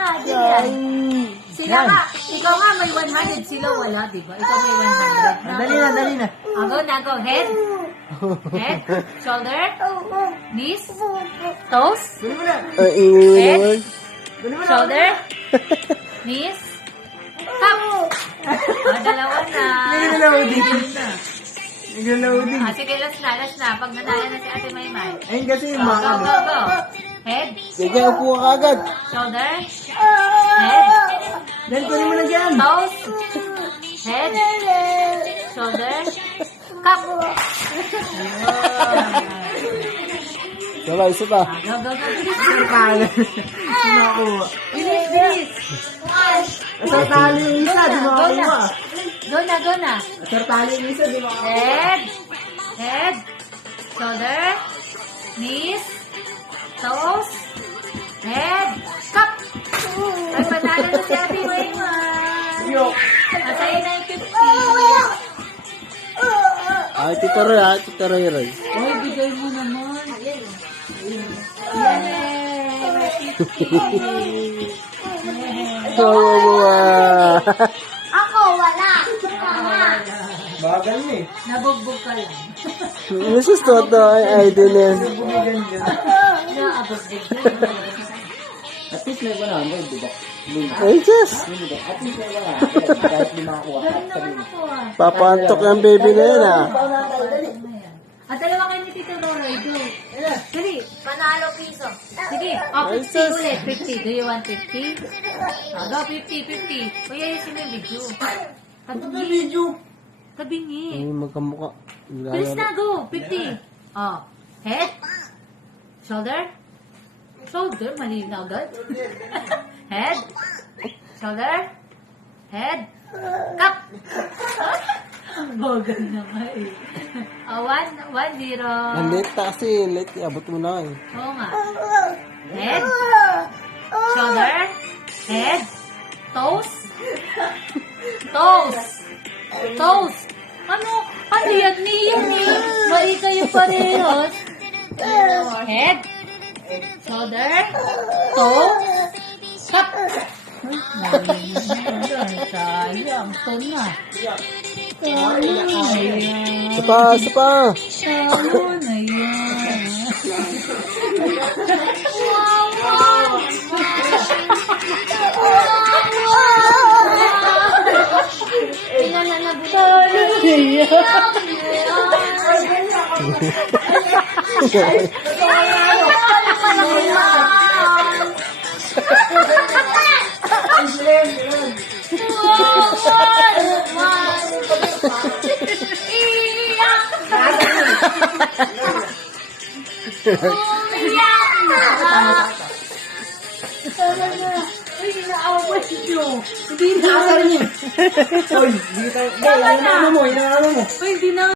na. Ganyan. Sila nga, ikaw nga may 100, sila wala, di ba? Ikaw may 100. Dali na. Go. Head. Head. Shoulder. Knees. Toes. Dali mo na. Head. Dali mo na. Shoulder. Knees. Top. Dalawa na. Nag-loading. Sige, last na. Pag nanalo na si Ate Maymay. Ayun kasi yung Go. mga Head. Sige, upo ka agad. Shoulder. Head. Dahil ko mo na dyan. Toes. Head. Shoulder. Cup. Wala, isa pa. Go. Nakuha. Bilis. Asartali yung isa, di makakuha. Go na. Asartali yung isa, di makakuha. Head. Shoulder. Knees. Toes. Head. Cup. Ay, panalo na si Ate Maymay. Masaya na yung 50. Ay, Tita Roy. Uy, bigay mo naman. Wow. Ako, wala. Bagal na eh. Nabugbog ka lang. Mrs. Toto ay idol yan. Bumigan dyan. Naabugbog ka. At least may 100, di ba? Ay, Diyos. At least may 100. Kahit di makakuha. Galing naman ako ah. Papantok yung baby na yan, ah. At dalawa kayo ni Tito Roy, go. Dali. Panalo piso. Sige. Oh, 50 ulit. 50. Do you want 50? Go, 50. Kuya, yung sinibidyo. Tabingi. Tabingi. Ay, magkamukha. Bilis na, go. 50. Oh. Head. Shoulder. Shoulder, mali na agad. Head. Shoulder. Head. Cup. Bogan na nga eh. 1-0. Ang late na kasi. Late, abot mo na eh. Oo nga. Head. Shoulder. Head. Toes. Toes. Ano yan? Niyong eh. Mali kayo parehas. Head. Shoulder. Toe. Cup. Sayang. Ito na. Isa pa. Sayang na yan. Ilan na nabutan? Hindi na. Oy, hindi tayo. Hindi, ano mo? Hindi na.